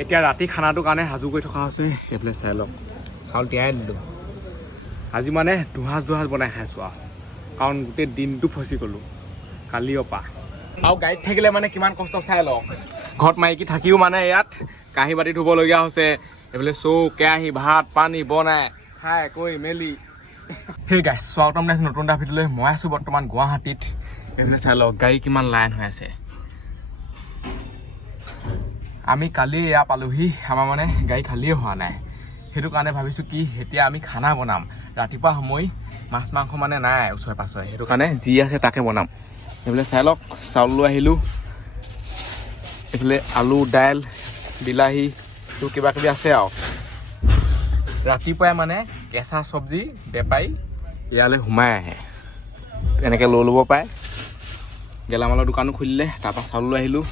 এতিয়া ৰাতি খানাটোৰ কাৰণে সাজু কৰি থকা হৈছে। এইফালে চাই লওক, চাউল তিয়াই দিলোঁ। আজি মানে দুসাঁজ বনাই খাইছোঁ আৰু, কাৰণ গোটেই দিনটো ফচি গ'লোঁ কালিৰ পৰা। আৰু গাড়ীত থাকিলে মানে কিমান কষ্ট চাই লওক। ঘৰত মাইকী থাকিও মানে ইয়াত কাঁহী বাতি ধুবলগীয়া হৈছে। এইফালে চৌ কেৰাহী ভাত পানী বনাই খাই কৰি মেলি। সেই গাইছ, স্বাগতম জনাইছোঁ নতুন এটা ভিডিঅ'লৈ। মই আছোঁ বৰ্তমান গুৱাহাটীত। এইফালে চাই লওক গাড়ী কিমান লাইন হৈ আছে। আমি কালি এয়া পালোহি, আমাৰ মানে গাড়ী খালিয়ে হোৱা নাই। সেইটো কাৰণে ভাবিছোঁ কি এতিয়া আমি খানা বনাম। ৰাতিপুৱা সময় মাছ মাংস মানে নাই ওচৰে পাছৰে, সেইটো কাৰণে যি আছে তাকে বনাম। এইফালে চাই লওক, চাউল লৈ আহিলোঁ। এইফালে আলু দাইল বিলাহী তো কিবা কিবি আছে আৰু। ৰাতিপুৱাই মানে কেঁচা চব্জি বেপাৰী ইয়ালৈ সোমাই আহে, এনেকৈ লৈ ল'ব পাৰে। গেলামালৰ দোকানো খুলিলে, তাৰপৰা চাউল লৈ আহিলোঁ।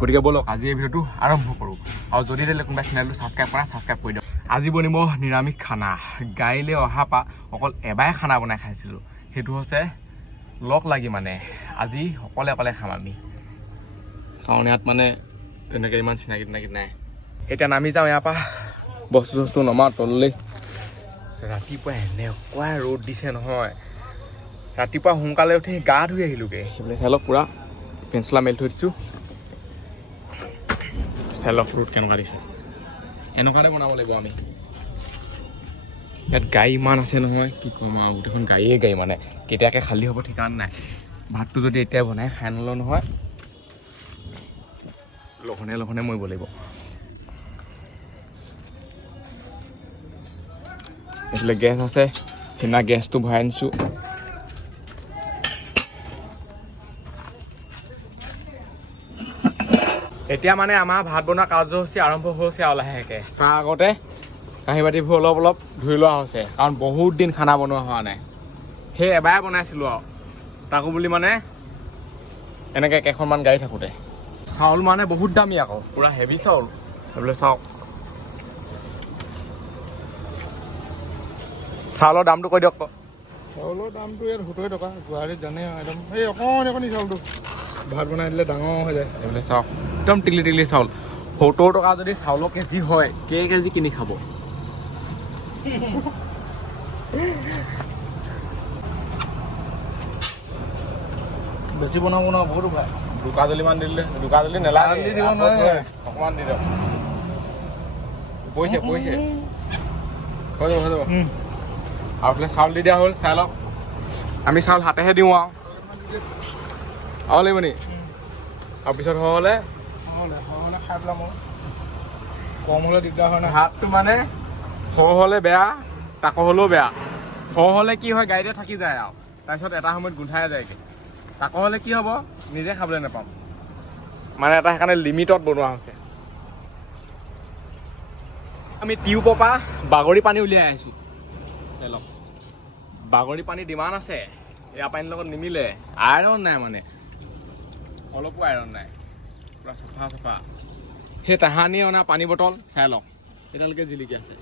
গতিকে ব'লক আজি এই ভিডিঅ'টো আৰম্ভ কৰোঁ। আৰু যদি তেতিয়াহ'লে কোনোবাই চেনেলটো ছাবস্ক্ৰাইব কৰা, ছাবস্ক্ৰাইব কৰি দিয়ক। আজি বনিব নিৰামিষ খানা। গাড়ীলৈ অহাৰ পৰা অকল এবাৰে খানা বনাই খাইছিলোঁ, সেইটো হৈছে লগ লাগি মানে। আজি অকলে খাম আমি, কাৰণ ইয়াত মানে তেনেকৈ ইমান চিনাকি নাই। এতিয়া নামি যাওঁ ইয়াৰ পৰা, বস্তু চস্তু নমাওঁ তললৈ। ৰাতিপুৱা এনেকুৱাই ৰ'দ দিছে নহয়। ৰাতিপুৱা সোনকালে উঠি গা ধুই আহিলোঁগৈ। সেইবিলাক চাই লওক, পূৰা পেঞ্চিলা মেলি থৈ দিছোঁ। চাই লওক ৰ'দ কেনেকুৱা দিছে। এনেকুৱাতে বনাব লাগিব আমি। ইয়াত গাড়ী ইমান আছে নহয়, কি ক'ম আৰু। গোটেইখন গাড়ী মানে, কেতিয়াকৈ খালী হ'ব ঠিকান নাই। ভাতটো যদি এতিয়া বনাই খাই নলওঁ নহয়, লঘনে মৰিব লাগিব। এইফালে গেছ আছে, সেইদিনা গেছটো ভৰাই আনিছোঁ। এতিয়া মানে আমাৰ ভাত বনোৱা কাৰ্যসূচী আৰম্ভ হৈছে আৰু লাহেকৈ। তাৰ আগতে কাঁহী বাতিবোৰ অলপ ধুই লোৱা হৈছে, কাৰণ বহুত দিন খানা বনোৱা হোৱা নাই। সেই এবাৰে বনাইছিলোঁ আৰু, তাকো বুলি মানে এনেকৈ কেইখনমান গাড়ী থাকোঁতে। চাউল মানে বহুত দামী আকৌ, পূৰা হেভি চাউল। এইবোলে চাওক, চাউলৰ দামটো কৈ দিয়ক। চাউলৰ দামটো ইয়াত 70 টকা। গুৱাহাটীত জানে একদম এই অকণি চাউলটো ভাত বনাই দিলে ডাঙৰ হৈ যায়। এইবোলে চাওক, একদম টিকলি চাউল। 70 টকা যদি চাউলৰ কেজি হয়, কেজি কিনি খাব? বেছি বনাব বহুত উপায়। দুকাজলিমান দিলে, দুকাজলি নেলাগে, দিব নোৱাৰে। অকণমান দি দিয়ক। পৰিছে হৈ যাব। আৰু এইফালে চাউল দি দিয়া হ'ল, চাই লওক। আমি চাউল হাতেহে দিওঁ আৰু লাগিব নি? আৰু পিছত হ'লে খাই পেলাম আৰু। কম হ'লে দিগদাৰ হয় না। ভাতটো মানে সৰু হ'লে বেয়া, তাকো হ'লেও বেয়া। সৰু হ'লে কি হয়, গাড়ীতে থাকি যায় আৰু তাৰপিছত এটা সময়ত গোন্ধাই যায়গৈ। তাকো হ'লে কি হ'ব, নিজে খাবলৈ নাপাম। মানে এটা সেইকাৰণে লিমিটত বনোৱা হৈছে। আমি টিউবৰ পৰা বাগৰি পানী উলিয়াই আহিছোঁ। চাই লওক, বাগৰি পানী ডিমাণ্ড আছে, এয়া পানীৰ লগত নিমিলে। আইৰণ নাই মানে, অলপো আইৰণ নাই, পূৰা চাফা। সেই তাহানি অনা পানী বটল চাই লওক, এতিয়ালৈকে জিলিকি আছে।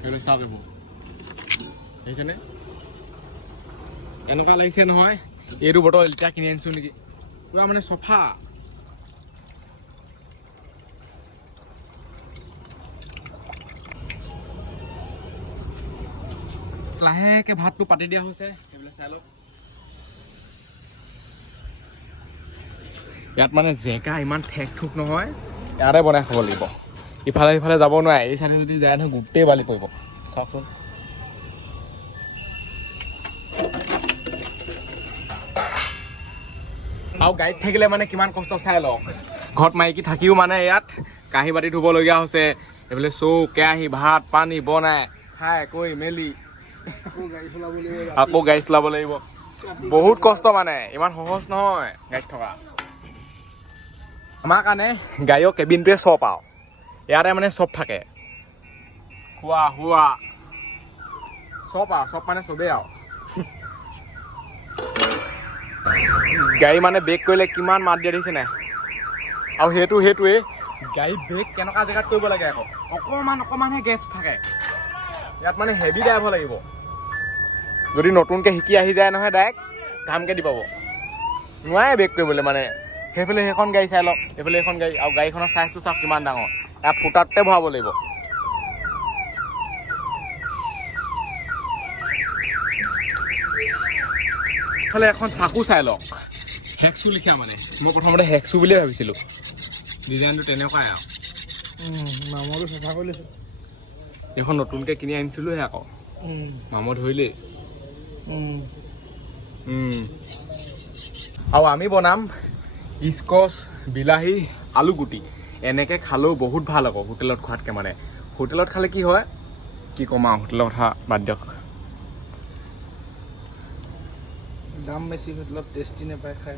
সেইবিলাক চাওক, এইবোৰ দেখিছেনে? এনেকুৱা লাগিছে নহয় এইটো বটল এতিয়া কিনি আনিছোঁ নেকি। পূৰা মানে চফা। লাহেকৈ ভাতটো পাতি দিয়া হৈছে। সেইবিলাক চাই লওক। ইয়াত মানে জেগা ইমান ঠেক ঠুক নহয়, ইয়াতে বনাই খাব লাগিব। ইফালে সিফালে যাব নোৱাৰে, এই চাইডে যদি যায় নহয় গোটেই বালি পৰিব। চাওকচোন, আৰু গাড়ীত থাকিলে মানে কিমান কষ্ট চাই লওক। ঘৰত মাইকী থাকিও মানে ইয়াত কাঁহী বাতি ধুবলগীয়া হৈছে। এইফালে চৌ কেৰাহী ভাত পানী বনাই খাই কৰি মেলি আকৌ গাড়ী চলাব লাগিব। বহুত কষ্ট মানে, ইমান সহজ নহয় গাড়ীত থকা। আমাৰ কাৰণে গাড়ীৰ কেবিনটোৱে চব আৰু, ইয়াতে মানে চব থাকে। খোৱা চব মানে চবেই আৰু। গাড়ী মানে ব্ৰেক কৰিলে কিমান মাত দিয়ে দেখিছে নাই? আৰু সেইটোৱে গাড়ী ব্ৰেক কেনেকুৱা জেগাত কৰিব লাগে আকৌ, অকণমানহে গেপছ থাকে। ইয়াত মানে হেভি ড্ৰাইভাৰ লাগিব। যদি নতুনকৈ শিকি আহি যায় নহয়, ডাইৰেক্ট কামকৈ দি পাব। নোৱাৰে ব্ৰেক কৰিবলৈ, মানে সেইফালে সেইখন গাড়ী চাই লওক, এইফালে এইখন গাড়ী, আৰু গাড়ীখনৰ চাইজটো চাওক কিমান ডাঙৰ। ইয়াত ফুটাতে ভৰাব লাগিব। এইফালে এখন চাকু চাই লওক, হেক্সু লিখা মানে। মই প্ৰথমতে হেক্সু বুলিয়ে ভাবিছিলোঁ, ডিজাইনটো তেনেকুৱাই আৰু। মামৰটো চাফা কৰি লৈছোঁ। এইখন নতুনকৈ কিনি আনিছিলোঁহে আকৌ, মামৰ ধৰিলেই। আৰু আমি বনাম স্কচ, বিলাহী, আলুগুটি। এনেকৈ খালেও বহুত ভাল আকৌ হোটেলত খোৱাতকৈ মানে। হোটেলত খালে কি হয়, কি ক'ম আৰু, হোটেলৰ কথা বাদ দিয়ক। দাম বেছি, হোটেলত টেষ্টি নাপায় খাই।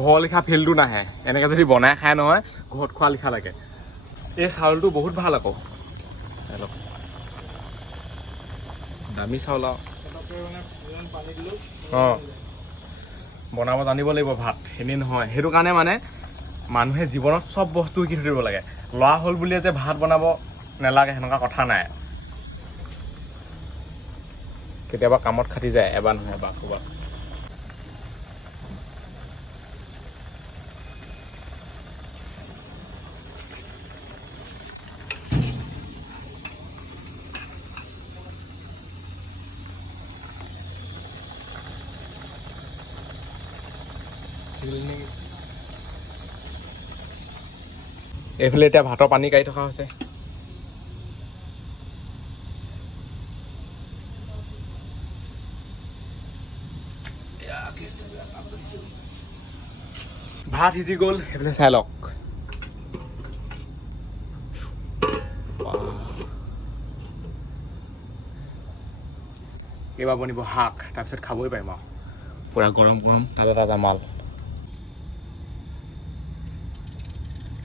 ঘৰ লিখা ফিলটো নাহে, এনেকৈ যদি বনাই খাই নহয় ঘৰত খোৱা লিখা লাগে। এই চাউলটো বহুত ভাল আকৌ, দামী চাউল আৰু। অঁ, বনাব জানিব লাগিব ভাত, এনেই নহয়। সেইটো কাৰণে মানে মানুহে জীৱনত চব বস্তু শিকি থৈ দিব লাগে। ল'ৰা হ'ল বুলিয়ে যে ভাত বনাব নালাগে সেনেকুৱা কথা নাই। কেতিয়াবা কামত খাটি যায়, এবাৰ নহয় এবাৰ ক'ৰবাত। এইফালে এতিয়া ভাতৰ পানী কাঢ়ি থকা হৈছে। ভাত সিজি গ'ল, সেইফালে চাই লওক। এইবাৰ বনিব শাক, তাৰপিছত খাবই পাৰিম আৰু পূৰা গৰম গৰম তাজা তাজা মাল।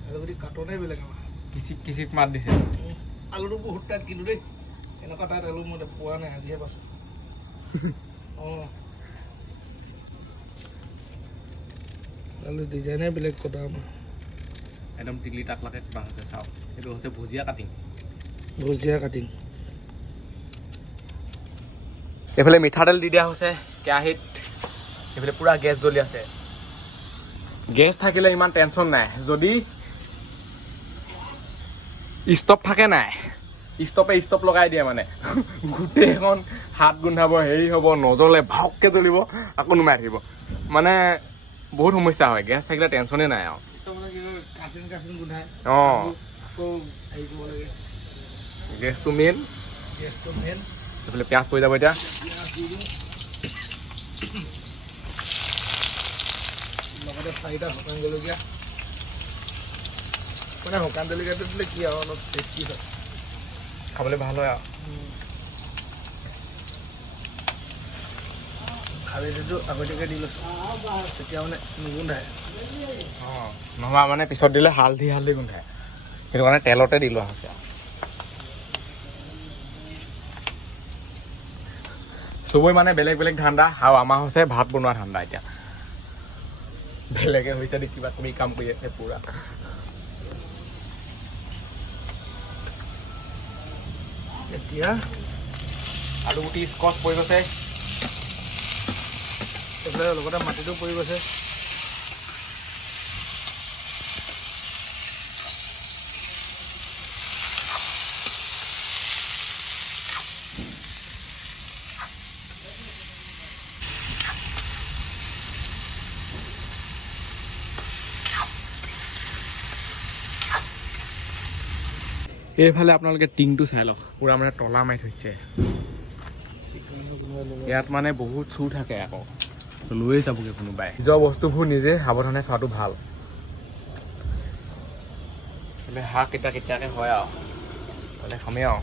আলুগুটি কাটনে বেলেগ আমাৰ। কিচিক কিচিক মাত দিছে। আলুটো বহুত টাইট কিন্তু দেই, এনেকুৱা টাইট আলু মই পোৱা নাই, আজিহে পাইছোঁ। অঁ, আলু ডিজাইনে বেলেগ কটা আমাৰ। একদম টিকলি টাকলাকে কটা হৈছে চাওক। এইটো হৈছে ভুজিয়া কাটিং। ভুজিয়া কাটিং। এইফালে মিঠাতেল দি দিয়া হৈছে কেৰাহীত। এইফালে পূৰা গেছ জ্বলি আছে। গেছ থাকিলে ইমান টেনশ্যন নাই, যদি ষ্টভ থাকে নাই, ষ্টভ লগাই দিয়ে মানে গোটেইখন হাত গোন্ধাব, হেৰি হ'ব, নজ্বলে, ভাওককৈ জ্বলিব, আকৌ নুমাই থাকিব। মানে বহুত সমস্যা হয়। গেছ থাকিলে টেনশ্যনেই নাই আৰু। অঁ, গেছটো মেইন। এইফালে পিঁয়াজ পৰি যাব এতিয়া। লগতে 4টা শুকান জলকীয়া। মানে শুকান জলকীয়াটো দিলে কি আৰু অলপ টেষ্টি হয়, খাবলৈ ভাল হয় আৰু। হালধিটো আগতীয়াকৈ দি লৈছোঁ, তেতিয়া মানে নুগোন্ধায়। অঁ, নহবা মানে পিছত দিলে হালধি গোন্ধায়। সেইটো কাৰণে তেলতে দি লোৱা হৈছে আৰু। চবৰে মানে বেলেগ বেলেগ ধান্দা, আৰু আমাৰ হৈছে ভাত বনোৱা ধান্দা। এতিয়া বেলেগে হৈছে কিবা কিবি কাম কৰি আছে পূৰা। এতিয়া আলুগুটি স্কচ পৰি গৈছে। এইফালে লগতে মাটিটো পৰি গৈছে। এইফালে আপোনালোকে টিংটো চাই লওক, পূৰা মানে তলা মাৰি থৈছে। ইয়াত মানে বহুত চুৰ থাকে আকৌ, লৈয়ে যাবগৈ কোনোবাই। নিজৰ বস্তুবোৰ নিজে সাৱধানে থোৱাটো ভাল। হাঁহ কেতিয়াকে হয় আৰু হ'লে খামেই আৰু।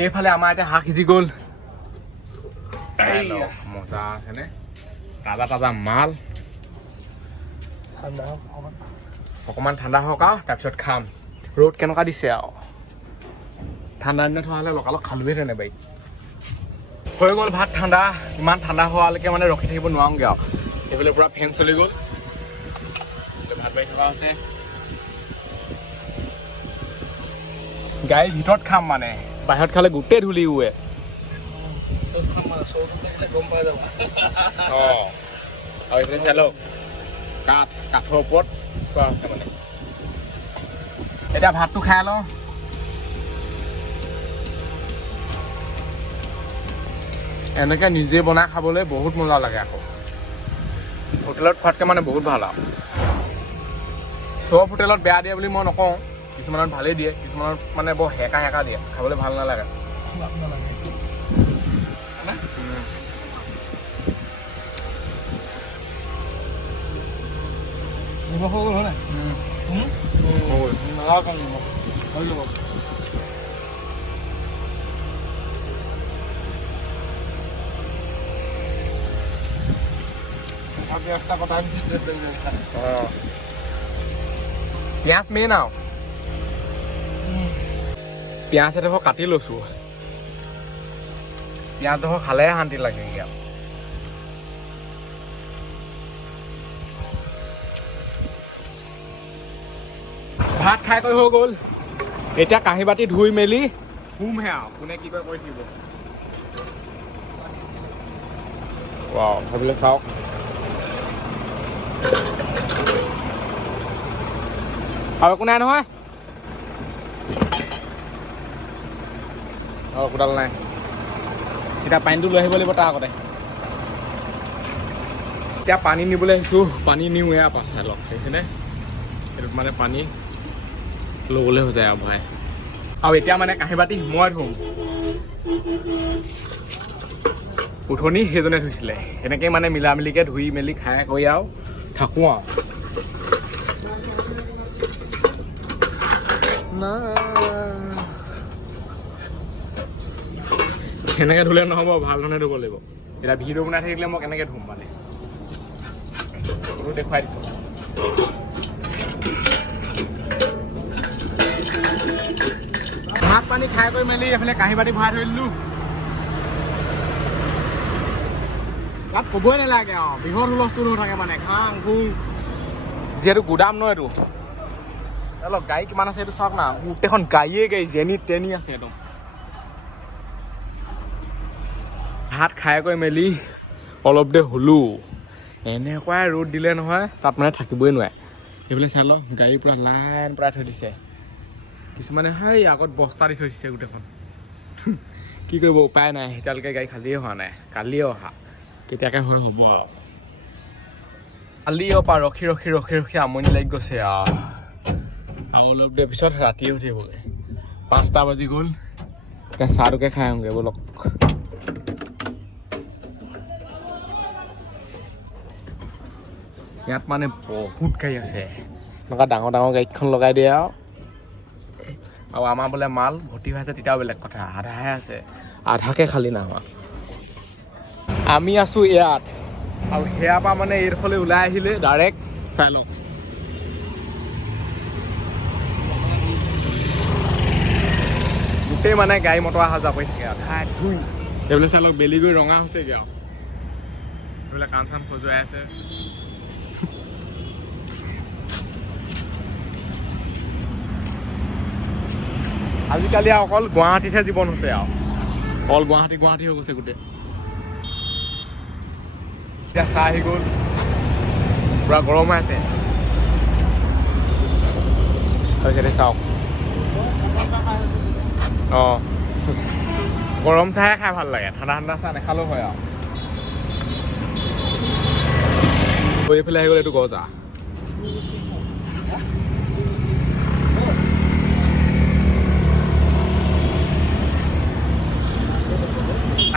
এইফালে আমাৰ এতিয়া হাঁহ সিজি গ'ল। মজা আছেনে, তাজা তাজা মাল। অকণমান ঠাণ্ডা হওক আৰু তাৰপিছত খাম। ৰ'দ কেনেকুৱা দিছে আৰু, ঠাণ্ডা দিনত হোৱা হ'লে লগালগ খালোঁহেঁতেন বাৰীত। হৈ গ'ল ভাত ঠাণ্ডা। ইমান ঠাণ্ডা হোৱালৈকে মানে ৰখি থাকিব নোৱাৰোঁগৈ আৰু। এইফালে পূৰা ফেন চলি গ'ল, ভাত বাঢ়ি থকা হৈছে। গাড়ীৰ ভিতৰত খাম মানে, বাহিৰত খালে গোটেই ধূলি উৰে। গম পাই যাব। অঁ, আৰু এইফালে চাই লওক কাঠৰ ওপৰত খোৱা হৈছে মানে এতিয়া ভাতটো খাই লওঁ এনেকৈ নিজে বনাই খাবলৈ বহুত মজা লাগে আকৌ হোটেলত খোৱাতকৈ মানে বহুত ভাল আৰু চব হোটেলত বেয়া দিয়ে বুলি মই নকওঁ কিছুমানত ভালেই দিয়ে কিছুমানত মানে বৰ হেকা দিয়ে খাবলৈ ভাল নালাগে নিমখ হৈ গ'ল হয় নাই নালাগে নিমখ হৈ যাব একটা কথা পিঁয়াজ মেইন আৰু পিঁয়াজ এডোখৰ কাটি লৈছোঁ পিঁয়াজডোখৰ খালেহে শান্তি লাগে ইয়াত ভাত খাই কৰি হৈ গ'ল এতিয়া কাঁহী বাতি ধুই মেলি শুমহে আৰু কোনে কি কৰে কৰি থাকিব ভাবিলে চাওক আৰু একো নাই নহয় কোডাল নাই এতিয়া পানীটো লৈ আহিব লাগিব তাৰ আগতে এতিয়া পানী নিবলৈ আহিছোঁ পানী নিওঁ এয়া চাই লওক সেইখিনে সেইটোত মানে পানী ল'বলৈ হৈ যায় আৰু ভৰাই আৰু এতিয়া মানে কাঁহী বাতি মই ধুম উঠনি সেইজনে ধুইছিলে সেনেকৈ মানে মিলা মিলিকৈ ধুই মেলি খাই কৰি আৰু থাকোঁ আৰু সেনেকৈ ধুলে নহ'ব ভাল ধৰণে ধুব লাগিব এতিয়া ভিডিঅ' বনাই থাকিলে মই কেনেকৈ ধুম মানে দেখুৱাই দিছোঁ ভাত পানী খাই কৰি মেলি এইফালে কাঁহী বাতি ভৰাই থৈ দিলোঁ তাত ক'বই নালাগে আৰু বৃহৎ হুলস্থুল হৈ থাকে মানে খাং খুং যিহেতু গুদাম ন এইটো অলপ গাড়ী কিমান আছে এইটো চাওক না গোটেইখন গাড়ীয়ে যেনি তেনি আছে একদম ভাত খাই কৰি মেলি অলপ দেৰি শুলোঁ এনেকুৱাই ৰ'দ দিলে নহয় তাত মানে থাকিবই নোৱাৰে সেইফালে চাই লওক গাড়ী পূৰা লাইন পৰাই থৈ দিছে কিছুমানে সেই আগত বস্তা দি থৈ দিছে গোটেইখন কি কৰিব উপায় নাই এতিয়ালৈকে গাড়ী খালীয়ে হোৱা নাই কালিয়ে অহা কেতিয়াকৈ হৈ হ'ব আৰু কালিও পৰা ৰখি আমনি লাগি গৈছে আৰু অলপ দেৰি পিছত ৰাতিয়ে উঠিবগৈ 5টা বাজি গ'ল এতিয়া চাহটোকে খাই আহোঁগৈ ব'লক ইয়াত মানে বহুত গাড়ী আছে এনেকুৱা ডাঙৰ গাড়ীখন লগাই দিয়ে আৰু আমাৰ বোলে মাল ভৰ্তি হৈ আছে তেতিয়াও বেলেগ কথা আধাহে আছে আধাকে খালী নাহোৱা আমি আছোঁ ইয়াত আৰু সেয়াৰ পৰা মানে এইডোখৰলৈ ওলাই আহিলে ডাইৰেক্ট চাই লওক গোটেই মানে গাড়ী মটৰ অহা যোৱা কৰি থাকে আৰু ঠাই ধুই সেইবিলাক চাই লওক বেলি গৈ ৰঙা হৈছেগৈ আৰু সেইবিলাক কাণ চান খজুৱাই আছে আজিকালি আৰু অকল গুৱাহাটীতহে জীৱন হৈছে আৰু অকল গুৱাহাটী হৈ গৈছে গোটেই এতিয়া চাহ আহি গ'ল পূৰা গৰম হৈ আছে তাৰপিছতে চাওক অঁ গৰম চাহে খাই ভাল লাগে ঠাণ্ডা চাহ নেখালেও হয় আৰু এইফালে আহি গ'ল এইটো গজা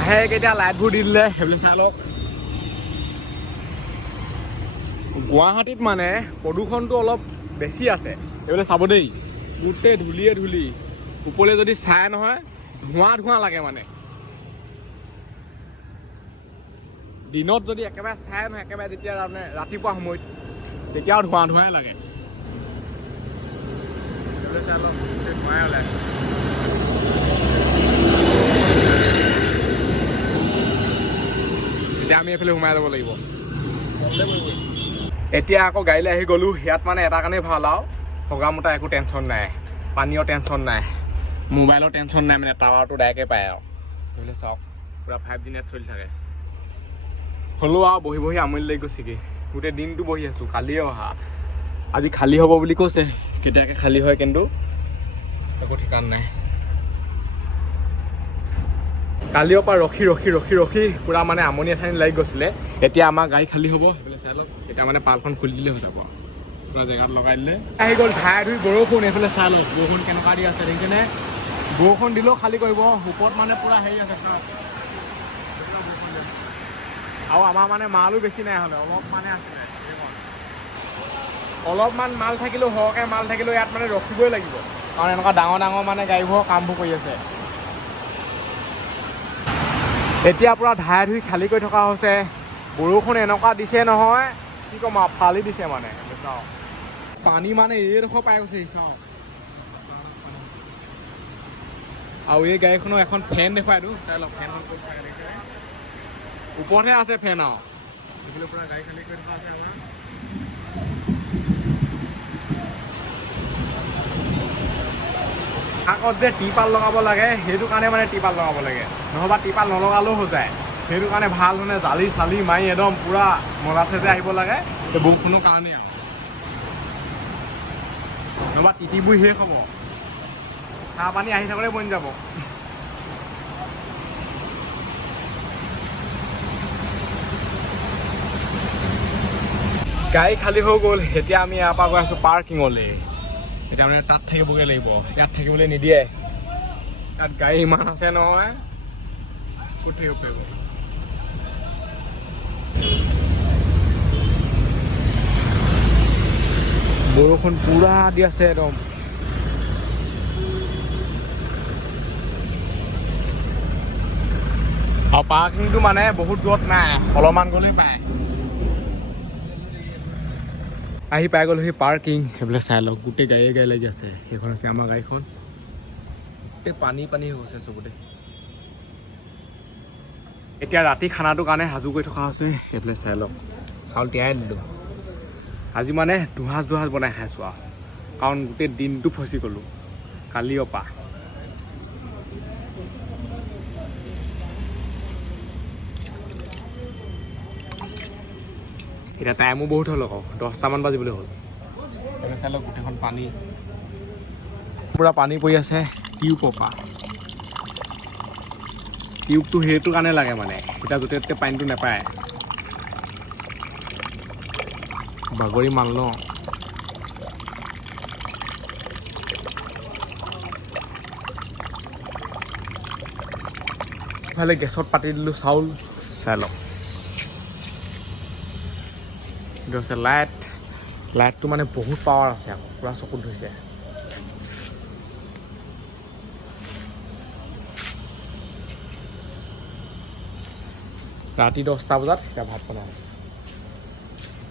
আহে কেতিয়া লাইটবোৰ দি দিলে সেইবুলি চাই লওক গুৱাহাটীত মানে প্ৰদূষণটো অলপ বেছি আছে এইবিলাক চাব দেই গোটেই ধূলি ওপৰলৈ যদি চাই নহয় ধোঁৱা লাগে মানে দিনত যদি একেবাৰে চাই নহয় একেবাৰে যেতিয়া তাৰমানে ৰাতিপুৱা সময়ত তেতিয়াও ধোঁৱাই লাগে চাই লওক ধোঁৱাই ওলায় এতিয়া আমি এইফালে সোমাই যাব লাগিব এতিয়া আকৌ গাড়ীলৈ আহি গ'লোঁ ইয়াত মানে এটা কাৰণেই ভাল আৰু হগা মোটা একো টেনশ্যন নাই পানীৰ টেনশ্যন নাই মোবাইলৰ টেনশ্যন নাই মানে টাৱাৰটো ডাইৰেক্টে পায় আৰু সেইফালে চাওক পূৰা 5G নেট চলি থাকে হ'লেও আৰু বহি আমনি লাগি গৈছেগৈ গোটেই দিনটো বহি আছোঁ, কালিয়ে অহা। আজি খালী হ'ব বুলি কৈছে, কেতিয়াকৈ খালী হয় কিন্তু একো ঠিকান নাই। কালিৰ পৰা ৰখি ৰখি ৰখি ৰখি পূৰা মানে আমনি এঠানি লাগি গৈছিলে। এতিয়া আমাৰ গাড়ী খালী হ'ব, সেইফালে চাই লওক। এতিয়া মানে পালখন খুলি দিলে হৈ যাব, পূৰা জেগাত লগাই দিলে। আহি গ'ল ধাই ধুই বৰষুণ, এইফালে চাই লওক বৰষুণ কেনেকুৱা দি আছে দেখিছেনে। বৰষুণ দিলেও খালী কৰিব, ওপৰত মানে পূৰা হেৰি আছে আৰু আমাৰ মানে মালো বেছি নাই হ'লে অলপ মানে আছিলে। অলপমান মাল থাকিলেও সৰহকৈ মাল থাকিলেও ইয়াত মানে ৰখিবই লাগিব, কাৰণ এনেকুৱা ডাঙৰ ডাঙৰ মানে গাড়ীবোৰৰ কামবোৰ কৰি আছে। এতিয়া পূৰা ধাই ধুই খালী কৰি থকা হৈছে। বৰষুণ এনেকুৱা দিছে নহয় কি ক'ম আৰু, ফালি দিছে মানে। চাওঁ পানী মানে এইডোখৰ পাই গৈছে চাওঁ। আৰু এই গাড়ীখনৰ এখন ফেন দেখুৱাই দিওঁ, চাই লওক ফেনখন ক'ত থাকে দেখিছে, ওপৰতহে আছে ফেন। আৰু এইফালে পূৰা গাড়ী খালী কৰি থকা আছে আমাৰ। আগত যে টিপাল লগাব লাগে, সেইটো কাৰণে মানে টিপাল লগাব লাগে, নহ'বা টিপাল নলগালেও হৈ যায়। সেইটো কাৰণে ভাল মানে জালি চালি মাৰি একদম পূৰা মজাছে যে আহিব লাগে এই বৰষুণৰ কাৰণে। আৰু নহ'বা তিতিবোৰ শেষ হ'ব, চাহ পানী আহি থাকোঁতে বনি যাব। গাড়ী খালী হৈ গ'ল, এতিয়া আমি ইয়াৰ পৰা গৈ আছোঁ পাৰ্কিঙলৈ। এতিয়া মানে তাত থাকিবগৈ লাগিব, ইয়াত থাকিবলৈ নিদিয়ে। ইয়াত গাড়ী ইমান আছে নহয়, ক'ত থাকিব পাৰিব। বৰষুণ পুৰা দি আছে একদম। আৰু পাৰ্কিংটো মানে বহুত দূৰত নাই, অলপমান গ'লেই পায়। আহি পাই গ'লো সেই পাৰ্কিং, সেইবিলাক চাই লওক গোটেই গাড়ীয়ে গাড়ী লাগি আছে। সেইখন আছে আমাৰ গাড়ীখন, গোটেই পানী পানী হৈ গৈছে চবতে। এতিয়া ৰাতি খানাটোৰ কাৰণে সাজু কৰি থকা হৈছে। সেইফালে চাই লওক চাউল তিয়াই দিলোঁ। আজি মানে দুসাঁজ বনাই খাইছোঁ আৰু, কাৰণ গোটেই দিনটো ফচি গ'লোঁ কালিৰ পৰা। এতিয়া টাইমো বহুত হ'ল আকৌ, 10টামান বাজিবলৈ হ'ল। সেইফালে চাই লওক গোটেইখন পানী, পূৰা পানী পৰি আছে টিউবৰ পৰা। টিউবটো সেইটো কাৰণে লাগে মানে, এতিয়া য'তে ত'তে পানীটো নাপায়। বাগৰি মাল ন। ইফালে গেছত পাতি দিলোঁ চাউল, চাই লওক। এইটো আছে লাইট, লাইটটো মানে বহুত পাৱাৰ আছে আকৌ, পূৰা চকুত ধৰিছে। ৰাতি 10টা বজাত এতিয়া ভাত বনাওঁ।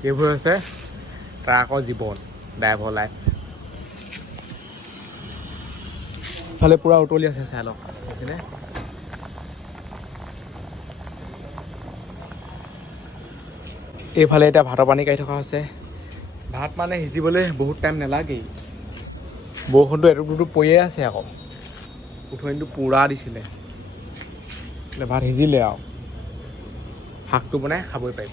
এইবোৰ হৈছে ট্ৰাকৰ জীৱন, ড্ৰাইভৰ লাইফ। ইফালে পূৰা উতলি আছে চাই লওক, দেখিছেনে। এইফালে এতিয়া ভাতৰ পানী কাঢ়ি থকা হৈছে। ভাত মানে সিজিবলৈ বহুত টাইম নালাগেই, বৰষুণটো এটুপ দুটুপ পৰিয়ে আছে আকৌ। উঠনিটো পূৰা দিছিলে, ভাত সিজিলে আৰু শাকটো বনাই খাবই পাৰিব।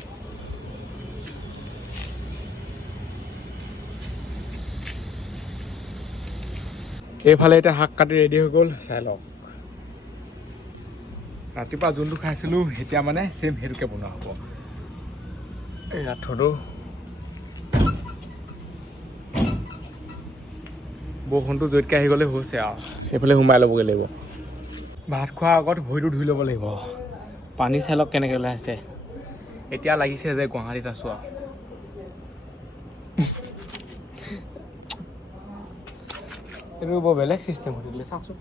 এইফালে এতিয়া শাক কাটি ৰেডি হৈ গ'ল, চাই লওক। ৰাতিপুৱা যোনটো খাইছিলোঁ এতিয়া মানে ছেম সেইটোকে বনোৱা হ'ব। ইয়াত থলোঁ, বৰষুণটো জোৰকৈ আহি গ'লে হৈছে আৰু এইফালে সোমাই ল'বগৈ লাগিব। ভাত খোৱাৰ আগত ভৰিটো ধুই ল'ব লাগিব। পানী চাই লওক কেনেকৈ ওলাই আছে। এতিয়া লাগিছে যে গুৱাহাটীত আছোঁ আৰু। এইটো বৰ বেলেগ চিষ্টেম হৈ থাকিলে চাওকচোন।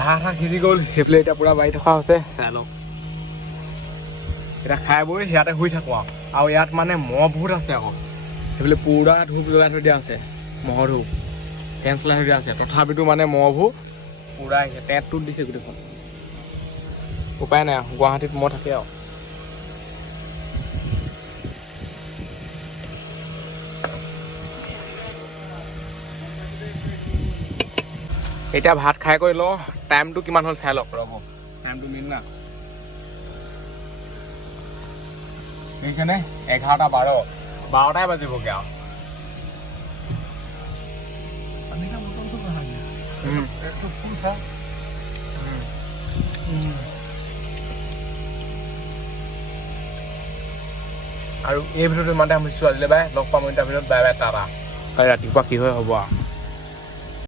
ভাত সিজি গ'ল, সেইফালে এতিয়া পূৰা বাঢ়ি থকা হৈছে, চাই লওক। এতিয়া খাই বৈ ইয়াতে শুই থাকোঁ আৰু ইয়াত মানে মহ বহুত আছে আকৌ। সেইফালে পূৰা ধূপ জ্বলাই থৈ দিয়া আছে, মহৰ ধূপ, ফেন চলাই থৈ দিয়া আছে। তথাপিতো মানে মহবোৰ পূৰা আহিছে, টেঁটটোত দিছে গোটেইখন। উপায় নাই আৰু, গুৱাহাটীত মহ থাকে আৰু। এতিয়া ভাত খাই কৰি লওঁ, টাইমটো কিমান হ'ল চাই লওক ৰ'ব। টাইমটো মেইন না দেখিছেনে 11:12টাই বাজিবগৈ আৰু পানীটা বটলটো নহয় একটু ফুল খা আৰু এই ভিডিঅ'টো ইমানতে সামৰিছোঁ আজিলৈ বাই লগ পাম ইণ্টাৰভিউত বাই বাই টাটা কালি ৰাতিপুৱা কি হয় হ'ব আৰু